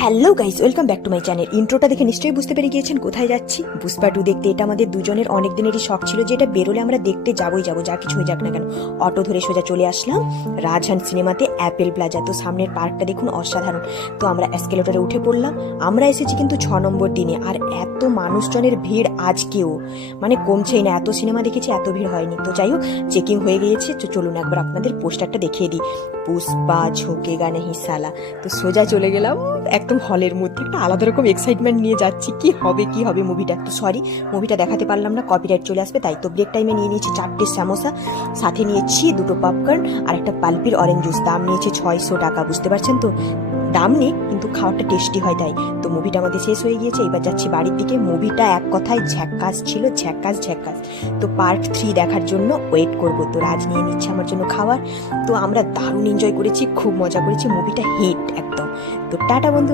Hello guys, welcome back to my channel. ইন্ট্রোটা দেখে নিশ্চয়ই বুঝতে পেরে গিয়েছেন কোথায় যাচ্ছি। পুষ্পা 2 দেখতে। এটা আমাদের দুজনের অনেক দিনেরই শখ ছিল যে এটা বেরোলে আমরা দেখতে যাবোই যাবো, যা কিছু হয়ে যাক না কেন। অটো ধরে সোজা চলে আসলাম রাজহান সিনেমাতে, অ্যাপেল প্লাজা। তো সামনের পার্কটা দেখুন অসাধারণ। তো আমরা এসকেলেটরে উঠে পড়লাম। আমরা এসেছি কিন্তু 6 নম্বর দিনে, আর এত মানুষজনের ভিড় আজকেও মানে কমছেই না। এত সিনেমা দেখেছি, এত ভিড় হয়নি। তো যাই হোক, চেকিং হয়ে গিয়েছে। তো চলুন একবার আপনাদের পোস্টারটা দেখিয়ে দিই, পুষ্পা ঝোঁকেগা নেহি সালা। তো সোজা চলে গেলাম একদম হলের মধ্যে। একটা আলাদা রকম এক্সাইটমেন্ট নিয়ে যাচ্ছি, কি হবে মুভিটা। তো সরি, মুভিটা দেখাতে পারলাম না, কপিরাইট চলে আসবে। তাই তো ব্রেক টাইমে নিয়ে নিয়েছি 4টে সামোসা, সাথে নিয়েছি 2টো পপকর্ন আর একটা পালপির অরেঞ্জ জুস। দাম নিয়েছে 600 টাকা। বুঝতে পারছেন তো, দাম নেই কিন্তু খাওয়াটা টেস্টি হয় তাই। তো মুভিটা আমাদের শেষ হয়ে গিয়েছে, এবার যাচ্ছি বাড়ির দিকে। মুভিটা এক কথায় ঝ্যাক্কাস ছিল, ঝ্যাক্কাস ঝ্যাক্কাস। তো পার্ট 3 দেখার জন্য ওয়েট করব। তো রাজ নিয়ে নিচ্ছে আমার জন্য খাবার। তো আমরা দারুণ এনজয় করেছি, খুব মজা করেছি। মুভিটা হিট একদম। তো টাটা বন্ধুরা।